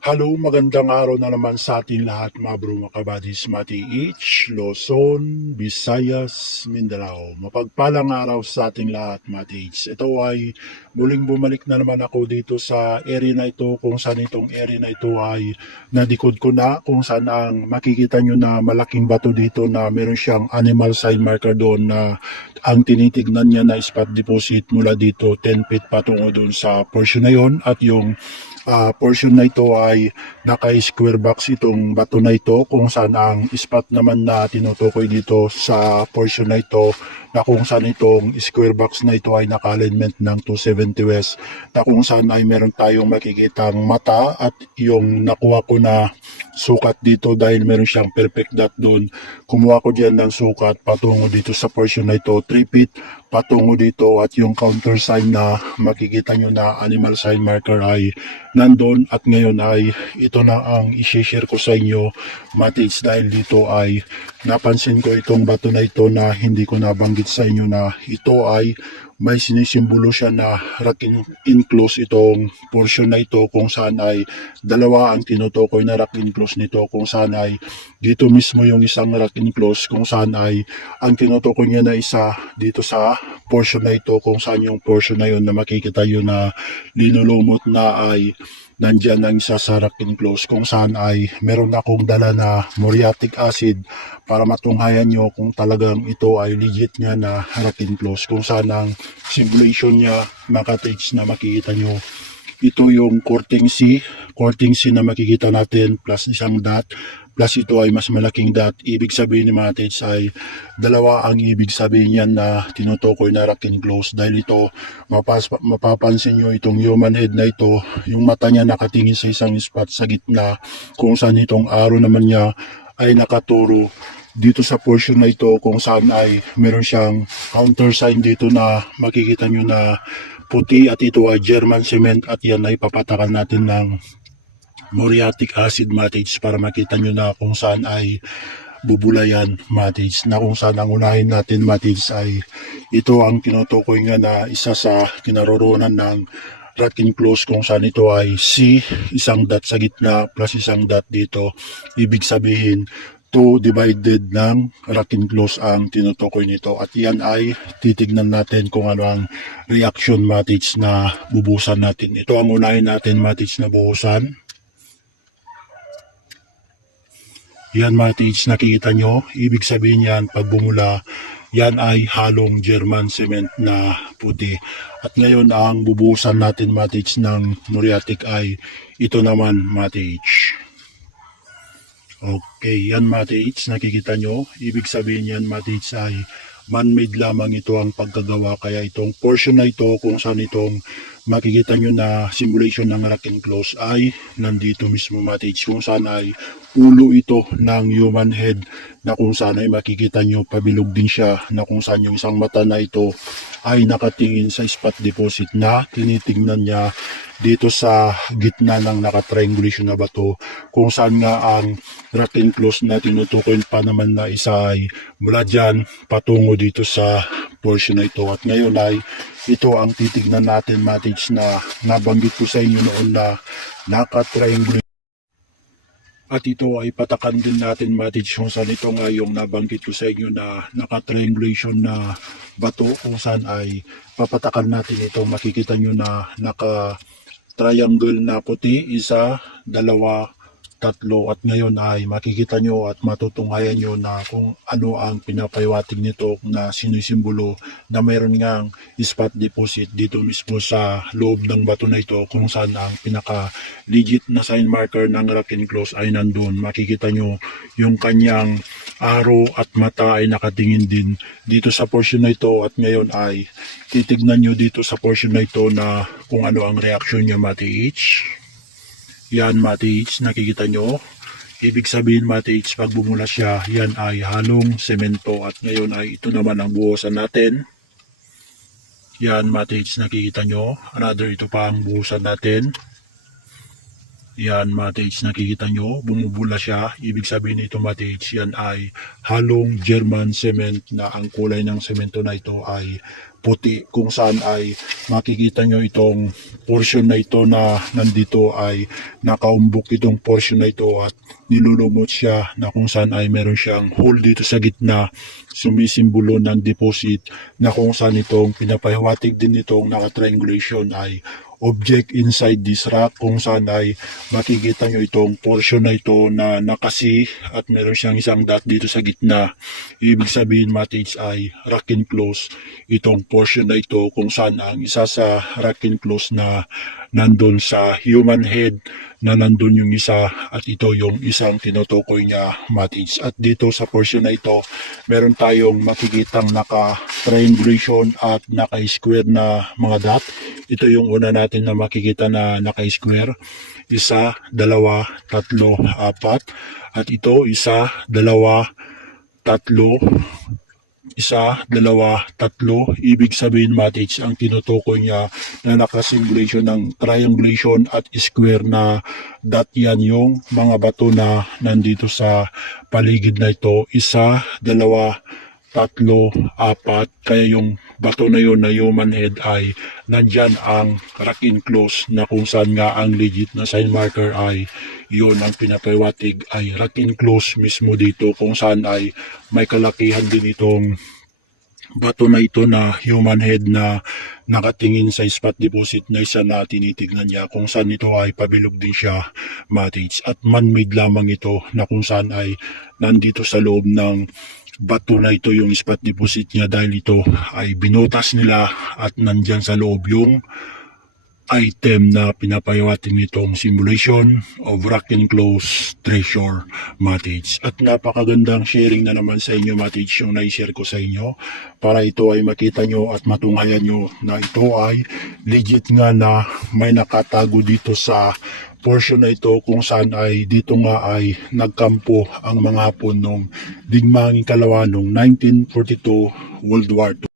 Hello, magandang araw na naman sa ating lahat mga bro, mga kabadis, Mati H, Luzon, Visayas, Mindanao. Mapagpalang araw sa ating lahat, Mati H. Ito ay muling bumalik na naman ako dito sa area na ito, kung saan itong area na ito ay nadikod ko na, kung saan ang makikita nyo na malaking bato dito na meron siyang animal sign marker doon na ang tinitignan niya na spot deposit mula dito 10 feet patungo doon sa portion na yon, at yung portion na ito ay naka-square box itong bato na ito, kung saan ang spot naman na tinutukoy dito sa portion na ito, na kung saan itong square box na ito ay naka-alignment ng 270 west, na kung saan ay meron tayong makikitang mata, at yung nakuha ko na sukat dito dahil meron siyang perfect dot doon, kumuha ko dyan ng sukat patungo dito sa portion na ito 3 feet patungo dito, at yung counter sign na makikita nyo na animal sign marker ay nandun, at ngayon ay ito na ang i-share ko sa inyo, Matis, dahil dito ay napansin ko itong bato na ito na hindi ko nabanggit sa inyo na ito ay may sinisimbolo siya na rock enclose itong portion na ito, kung saan ay dalawa ang tinutukoy na rock enclose nito, kung saan ay dito mismo yung isang rock enclose, kung saan ay ang tinutukoy niya na isa dito sa portion na ito, kung saan yung portion na yun na makikita yun na linulumot na ay nandyan ang isa sa rock enclose, kung saan ay meron akong dala na muriatic acid para matunghayan nyo kung talagang ito ay legit nga na rock enclose, kung saan ang simulation niya makatics na makikita nyo. Ito yung courting C na makikita natin plus isang dot, plus ito ay mas malaking dot. Ibig sabihin ni mga tids ay dalawa ang ibig sabihin yan na tinutukoy na rock enclose, dahil ito mapapansin nyo itong human head na ito, yung mata niya nakatingin sa isang spot sa gitna, kung saan itong arrow naman niya ay nakaturo dito sa portion na ito, kung saan ay meron siyang counter sign dito na makikita nyo na puti, at ito ay German cement, at yan ay papatakan natin ng muriatic acid matrix para makita nyo na kung saan ay bubulayan matrix, na kung saan ang unahin natin matrix ay ito ang tinutukoy nga na isa sa kinaroroonan ng rock enclose, kung saan ito ay C, isang dot sa gitna plus isang dot dito, ibig sabihin 2 divided ng rock enclose ang tinutukoy nito, at yan ay titignan natin kung ano ang reaction matrix na bubusan natin. Ito ang unahin natin matrix na buhusan. Yan matrix, nakikita nyo, ibig sabihin yan pag bumula, yan ay halong German cement na puti. At ngayon ang bubuhusan natin matrix ng muriatic ay ito naman matrix. Okay, yan matrix, nakikita nyo, ibig sabihin yan matrix ay man-made lamang ito ang pagkagawa, kaya itong portion na ito kung saan itong makikita nyo na simulation ng rock enclose ay nandito mismo matrix, kung saan ay ulo ito ng human head, na kung saan ay makikita nyo pabilog din siya, na kung saan yung isang mata na ito ay nakatingin sa spot deposit na tinitingnan niya dito sa gitna ng nakatriangulation na bato, kung saan nga ang rock enclose na tinutukoy pa naman na isa ay mula dyan patungo dito sa portion na ito. At ngayon ay ito ang titignan natin matrix na nabanggit ko sa inyo noon na nakatriangulation. At ito ay patakan din natin matrix kung saan ito nga yung nabanggit ko sa inyo na naka-triangulation na bato, kung saan ay papatakan natin ito. Makikita nyo na naka-triangle na puti, isa, dalawa, tatlo, at ngayon ay makikita nyo at matutunghayan nyo na kung ano ang pinapaywating nito na sinisimbolo na mayroon ngang spot deposit dito mismo sa loob ng bato na ito, kung saan ang pinaka legit na sign marker ng rock enclose ay nandun. Makikita nyo yung kanyang arrow at mata ay nakatingin din dito sa portion na ito, at ngayon ay titignan nyo dito sa portion na ito na kung ano ang reaction niya matrix. Yan matrix, nakikita nyo. Ibig sabihin matrix, pag bumula siya, yan ay halong semento, at ngayon ay ito naman ang buhusan natin. Yan matrix, nakikita nyo. Another, ito pa ang buhusan natin. Yan mates, nakikita nyo, bumubula siya. Ibig sabihin nito mates, yan ay halong German cement na ang kulay ng semento na ito ay puti, kung saan ay makikita nyo itong portion na ito na nandito ay nakaumbok itong portion na ito at nilulumot siya na kung saan ay meron siyang hole dito sa gitna, sumisimbolo ng deposit na kung saan itong pinapahiwatig din itong naka-triangulation ay object inside this rock, kung saan ay makikita nyo itong portion na ito na nakasi at meron siyang isang dot dito sa gitna. Ibig sabihin mates ay rock enclose itong portion na ito, kung saan ang isa sa rock enclose na nandun sa human head na nandun yung isa at ito yung isang tinutukoy niya mates. At dito sa portion na ito meron tayong makikitang naka-triangulation at naka-square na mga dot. Ito yung una natin na makikita na naka-square. Isa, dalawa, tatlo, apat. At ito, isa, dalawa, tatlo, isa, dalawa, tatlo. Ibig sabihin mates, ang tinutukoy niya na nakasimulation ng triangulation at square na dot, yan yung mga bato na nandito sa paligid na ito. Isa, dalawa, tatlo, apat. Kaya yung bato na yun na human head ay nandyan ang rock enclose na kung saan nga ang legit na sign marker ay yun ang pinapahiwatig ay rock enclose mismo dito, kung saan ay may kalakihan din itong bato na ito na human head na nakatingin sa spot deposit na isa na tinitignan niya, kung saan ito ay pabilog din siya mates. At man-made lamang ito na kung saan ay nandito sa loob ng bato na ito yung spot deposit niya, dahil ito ay binutas nila at nandyan sa loob yung item na pinapahiwatig nitong simulation of rock enclosed treasure mates. At napakagandang sharing na naman sa inyo mates yung na-share ko sa inyo, para ito ay makita nyo at matunghayan nyo na ito ay legit nga na may nakatago dito sa portion na ito, kung saan ay dito nga ay nagkampo ang mga Hapon nung digmanging kalawan noong 1942 World War II.